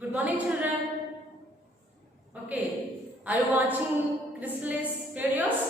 Good morning, children. Okay, are you watching Chrysalis videos?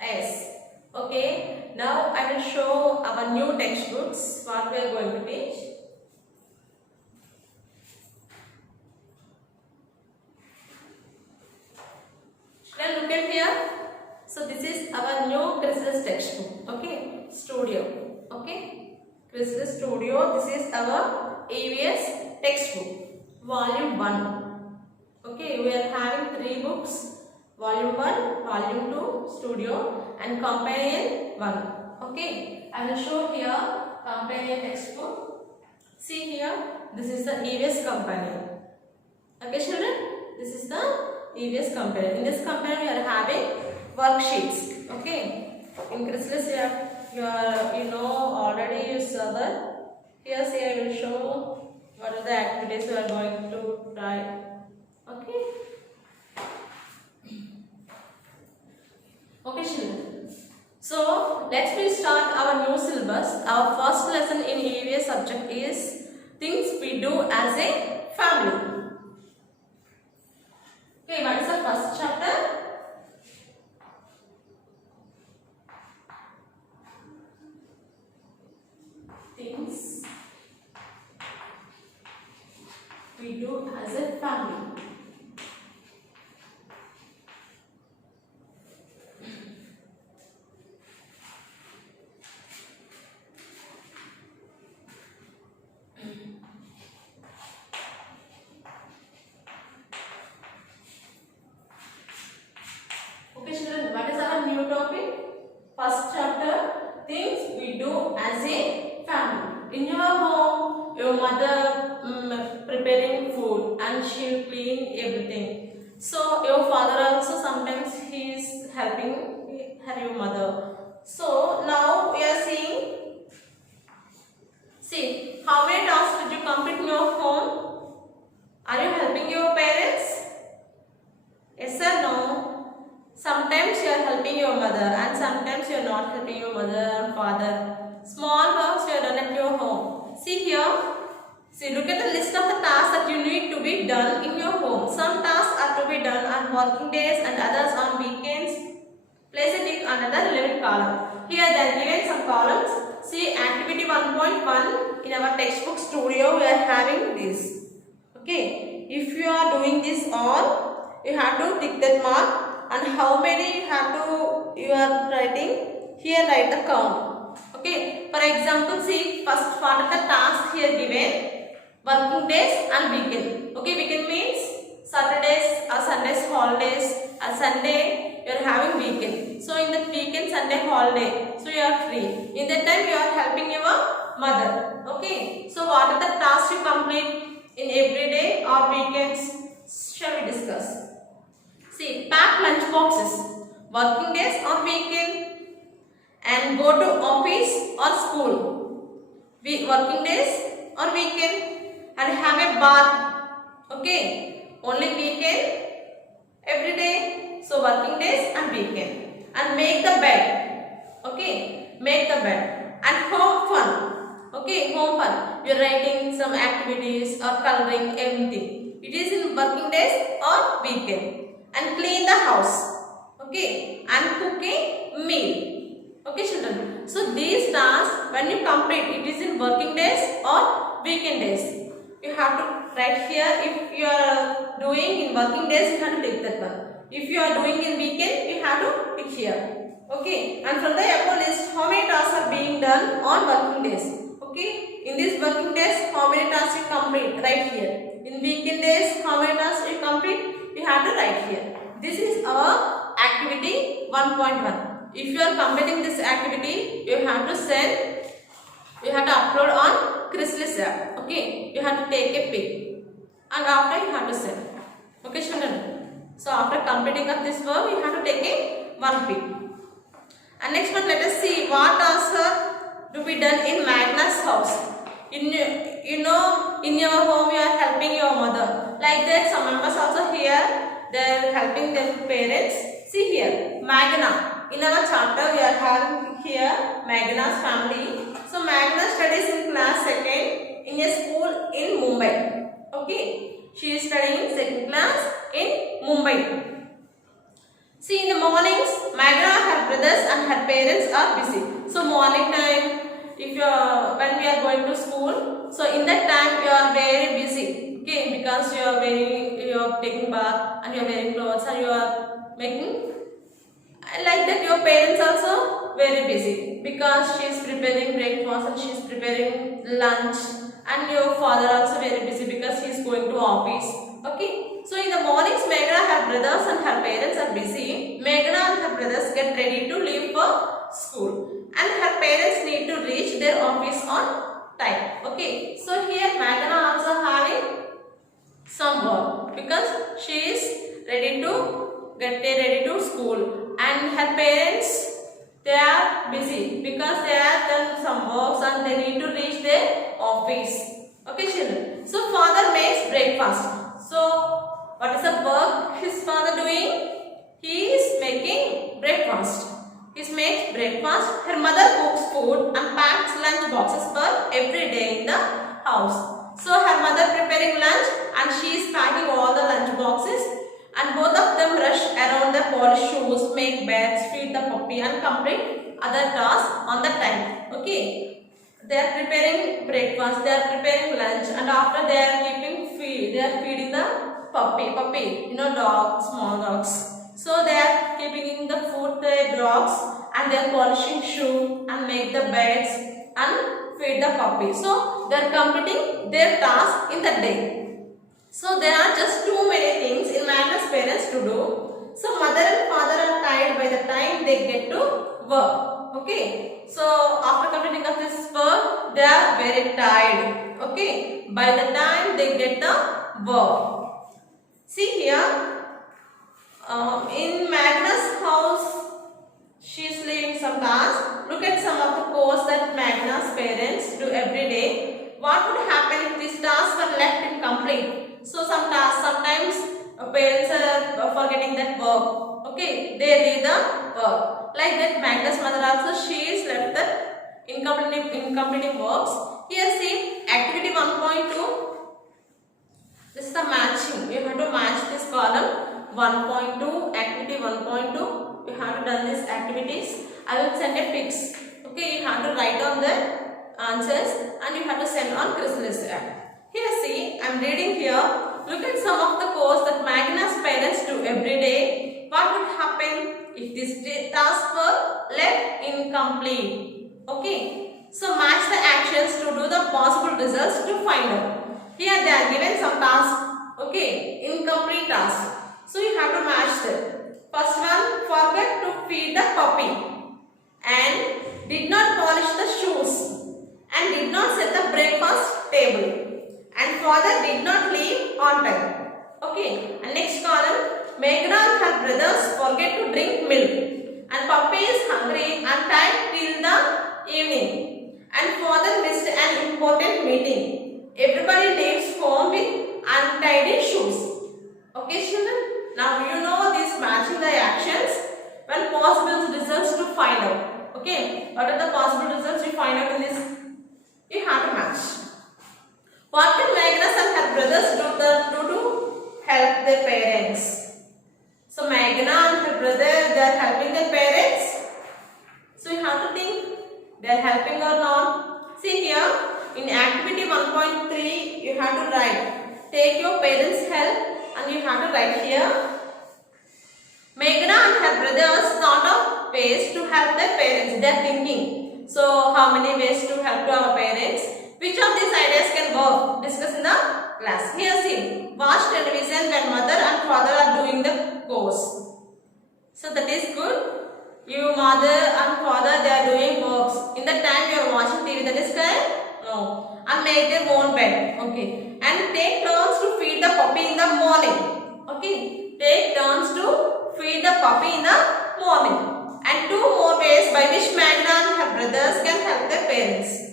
Yes. Okay, now I will show our new textbooks what we are going to teach. Now look at here. So this is our new Chrysalis textbook. Okay, Studio. Okay, Chrysalis Studio. This is our EVS textbook. Volume 1. Okay, we are having 3 books. Volume 1, Volume 2, Studio and Companion 1. Okay, I will show here Companion textbook. See here, this is the EVS Companion. Okay children, this is the EVS Companion. In this companion we are having worksheets. Okay, in Chrysalis you know already you saw that. Here see I will show what are the activities we are going to try. Okay. Okay children. So let's start our new syllabus. Our first lesson in EVS subject is things we do as a family. Okay, what is the first chapter? Things we do as a family. Okay children, what is our new topic? First chapter, things we do as a family. In your home, your mother preparing food and she will clean everything. So your father also sometimes he is helping your mother. So now we are seeing, see how many tasks did you complete in your home? Are you helping your parents? Yes or no? Sometimes you are helping your mother and sometimes you are not helping your mother and father. Small works you are done at your home. See here. See, look at the list of the tasks that you need to be done in your home. Some tasks are to be done on working days and others on weekends. Place a tick under the relevant column. Here they are given some columns. See, activity 1.1 in our textbook Studio we are having this. Okay. If you are doing this all, you have to tick that mark. And how many you are writing, here write the count. Okay, for example, see first part of the task here given, working days and weekend. Okay, weekend means Saturdays or Sundays holidays, or Sunday you are having weekend. So in that weekend, Sunday holiday, so you are free. In that time you are helping your mother. Okay, so what are the tasks you complete in every day or weekends? Shall we discuss? See, pack lunch boxes, working days or weekend, and go to office or school, working days or weekend, and have a bath. Okay, only weekend, every day. So working days and weekend, and make the bed. Okay, make the bed, and home fun. Okay, home fun. You are writing some activities or coloring anything. It is in working days or weekend. And clean the house, okay, and cook a meal. Okay children, so these tasks when you complete, it is in working days or weekend days. You have to write here. If you are doing in working days, you have to take that one. If you are doing in weekend, you have to pick here. Okay, and from the above list, how many tasks are being done on working days? Okay, in these working days, how many tasks you complete? Right here. In weekend days, how many tasks you complete? You have to write here. This is our activity 1.1. If you are completing this activity, you have to send, you have to upload on Chrysalis app. Okay, you have to take a pic and after you have to send. Okay children, so after completing of this work, you have to take a one pic. And next one, let us see what tasks are to be done in Magna's house. In in your home you are helping your mother. Like that, some members also here they are helping their parents. See here, Magna. In our chapter we are having here Magna's family. So Magna studies in class 2nd in a school in Mumbai. Okay. when we are going to school, so in that time you are very busy, okay, because you are taking bath and you are wearing clothes and you are making, like that your parents also very busy because she is preparing breakfast and she is preparing lunch, and your father also very busy because he is going to office, okay. So in the mornings, Meghna, her brothers and her parents are busy. Meghna and her brothers get ready to leave for school, and her parents need to reach their office on time, okay. So here Meghna also having some work because she is ready to get ready to school, and her parents, they are busy because they have done some works and they need to reach their office, okay children. So father makes breakfast. So what is the work his father doing? He is making breakfast. He makes breakfast. Her mother cooks food and packs lunch boxes for every day in the house. So her mother preparing lunch and she is packing all the lunch boxes, and both of them rush around the polish shoes, make beds, feed the puppy and complete other tasks on the time, okay. They are preparing breakfast, they are preparing lunch, and after they are feeding the puppy, dogs, small dogs. So they are keeping the food their dogs, and they are polishing shoe and make the beds and feed the puppy. So they are completing their task in the day. So there are just too many things in Meghna's parents to do. So mother and father are tired by the time they get to work, okay. So after completing of this work, they are very tired, okay, by the time they get the work. See here, in Meghna's house, she is leaving some tasks. Look at some of the chores that Meghna's parents do every day. What would happen if these tasks were left incomplete? So sometimes parents are forgetting that work, okay, they leave the work. Like that, Meghna's mother also, she is left the incompleting works. Here see, activity 1.2. This is the matching. You have to match this column 1.2, activity 1.2. You have to done these activities. I will send a pics. Okay, you have to write down the answers and you have to send on Chrysalis app. Here see, I am reading here. Look at some of the chores that Meghna's parents do every day. What would happen if these tasks were left incomplete? Okay, so match the actions to do the possible results to find out. Here they are given some tasks, okay, incomplete tasks. So you have to match them. First one, forget to feed the puppy and did not polish the shoes and did not set the breakfast table. And father did not leave on time. Okay. And next column, Meghna and her brothers forget to drink milk. And puppy is hungry and tired till the evening. And father missed an important meeting. Everybody leaves home with untidy shoes. Okay, children. Now you know this matching the actions when possible results to find out. Okay. What are the possible results you find out in this? You have to match. What can Meghna and her brothers do to help their parents? So Meghna and her brother, they are helping their parents. So you have to think they are helping or not. See here, in activity 1.3, you have to write. Take your parents' help and you have to write here. Meghna and her brothers thought of ways to help their parents. They are thinking. So how many ways to help to our parents? Which of these ideas can work? Discuss in the class. Here see, watch television when mother and father are doing the course. So that is good. You mother and father, they are doing works. In the time you are watching TV, that is correct? No. And make their own bed. Okay. And take turns to feed the puppy in the morning. Okay. Take turns to feed the puppy in the morning. And two more ways by which Meghna and her brothers can help their parents.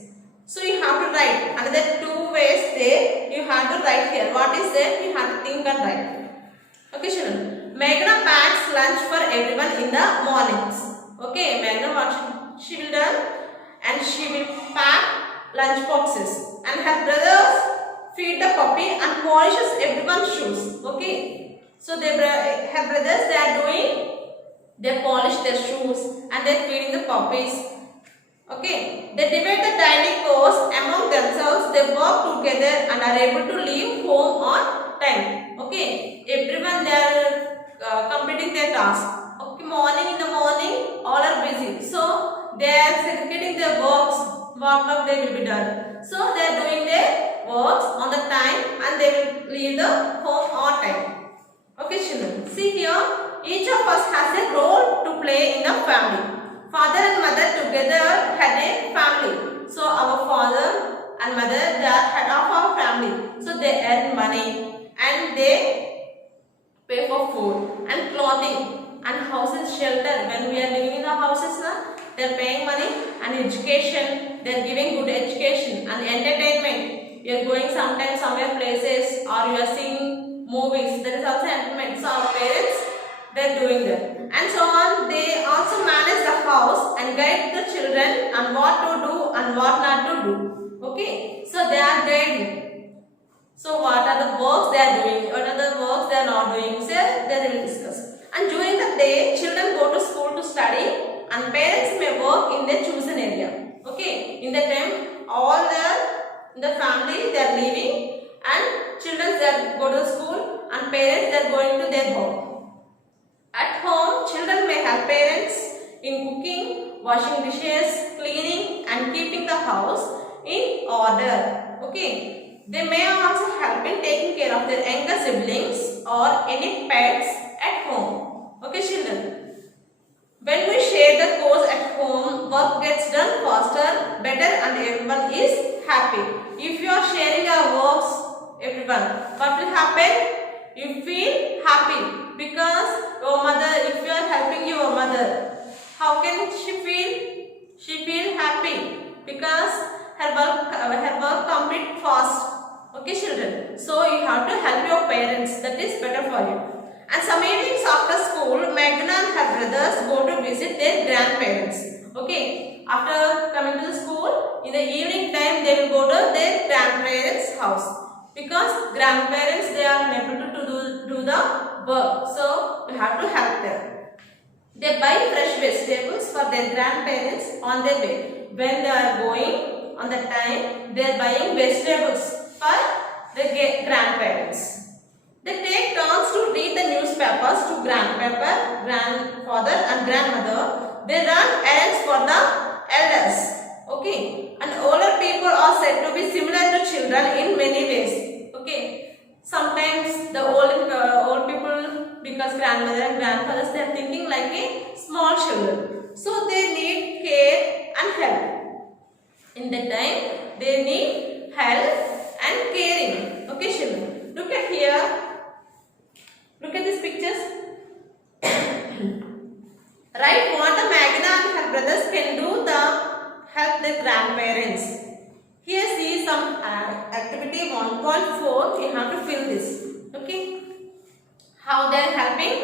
So you have to write another two ways there. You have to write here. What is there? You have to think and write. Okay, children. Meghna packs lunch for everyone in the mornings. Okay, Meghna what she will do? And she will pack lunch boxes. And her brothers feed the puppy and polishes everyone's shoes. Okay. So her brothers, they are doing, they polish their shoes and they are feeding the puppies. Okay, they divide the daily chores among themselves. They work together and are able to leave home on time. Okay, everyone they are completing their task. Okay, morning in the morning, all are busy. So they are segregating their works. What work they will be done. So they are doing their works on the time and they will leave the home on time. Okay, children. See here, each of us has a role to play in the family. Father and mother together had a family. So our father and mother they are head of our family. So they earn money and they pay for food and clothing and houses shelter. When we are living in the houses, they are paying money and education. They are giving good education and entertainment. You are going sometimes somewhere places or you are seeing movies. That is also entertainment. So our parents they are doing that. And so on, they also manage the house and guide the children on what to do and what not to do. Okay, so they are guiding. So what are the works they are doing? What are the works they are not doing? So they will discuss. And during the day, children go to school to study, and parents may work in their chosen area. Okay, in the time, all in the family they are leaving, and children they are go to school, and parents they are going to their work. At home, children may help parents in cooking, washing dishes, cleaning and keeping the house in order. Okay. They may also help in taking care of their younger siblings or any pets at home. Okay, children. When we share the chores at home, work gets done faster, better and everyone is happy. If you are sharing your works, everyone, what will happen? You feel happy. Because your mother, if you are helping your mother, how can she feel? She feel happy because her work complete fast. Okay, children. So you have to help your parents. That is better for you. And some evenings after school, Meghna and her brothers go to visit their grandparents. Okay. After coming to the school, in the evening time, they will go to their grandparents' house. Because grandparents they are unable to do the work, so we have to help them. They buy fresh vegetables for their grandparents on their way. When they are going on the time, they are buying vegetables for their grandparents. They take turns to read the newspapers to grandpapa, grandfather and grandmother. They run errands for the elders. Okay, and older people are said to be similar to children in many ways. Okay, sometimes the old people, because grandmother and grandfathers they are thinking like a small children, so they need care and help. In that time, they need help and caring. Okay, children, look at here. Look at these pictures. Write what the Meghna and her brothers can do the help their grandparents. Here see some activity 1.4. You have to fill this. Okay. How they are helping?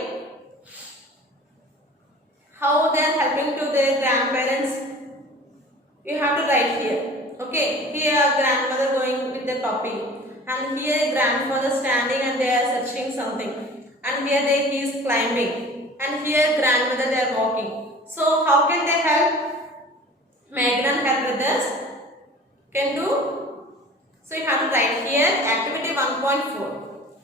How they are helping to their grandparents? You have to write here. Okay. Here grandmother going with the puppy, and here grandfather standing and they are searching something, and here he is climbing, and here grandmother they are walking. So how can they help? Meghna and her brothers can do. So you have to write here activity 1.4.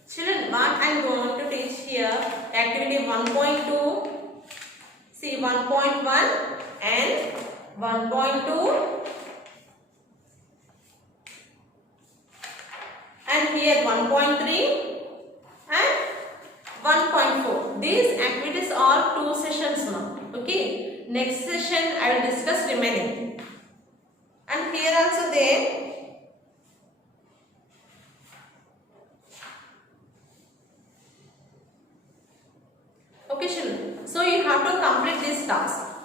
Children, what I am going to teach here, activity 1.2, see 1.1 and 1.2 and here 1.3 and 1.4. These activities are 2 sessions now. Okay. Next session I will discuss remaining. And here also there. Okay, children. So you have to complete this task.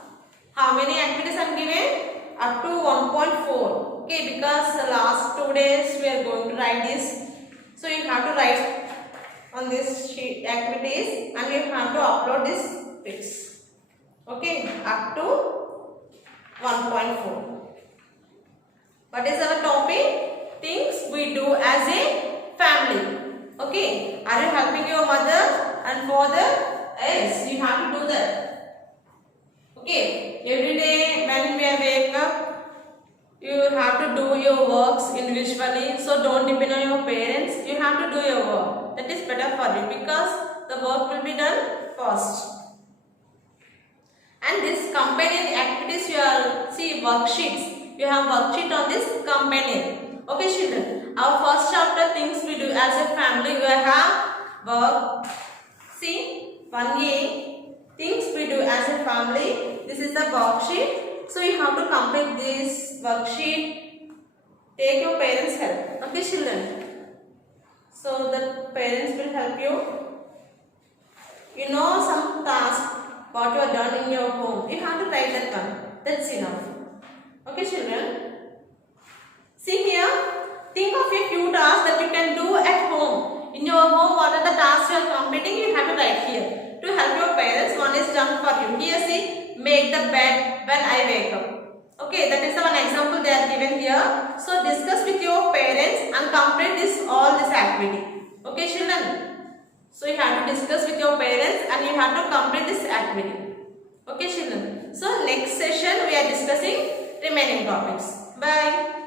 How many activities are given? Up to 1.4. Okay, because the last 2 days we are going to write this. So you have to write on this sheet activities and you have to upload this pics. Okay, up to 1.4. What is our topic? Things we do as a family. Okay, are you helping your mother and father? Yes, you have to do that. Okay, every day when we wake up, You have to do your works individually, so don't depend on your parents. You have to do your work. That is better for you because the work will be done fast. And this companion activities, you are see worksheets. You have worksheet on this companion. Okay children, our first chapter things we do as a family, we have work. See 1A, things we do as a family. This is the worksheet. So you have to complete this worksheet. Take your parents' help. Okay children. So the parents will help you. You know some task what you have done in your home. You have to write that one. That's enough. Okay children. See here. Think of a few tasks that you can do at home. In your home, what are the tasks you are completing? You have to write here. To help your parents, one is done for you. Here see, make the bed when I wake up. Okay, that is the one example they are given here. So discuss with your parents and complete all this activity. Okay children. So you have to discuss with your parents and you have to complete this activity. Okay children. So next session we are discussing remaining topics. Bye.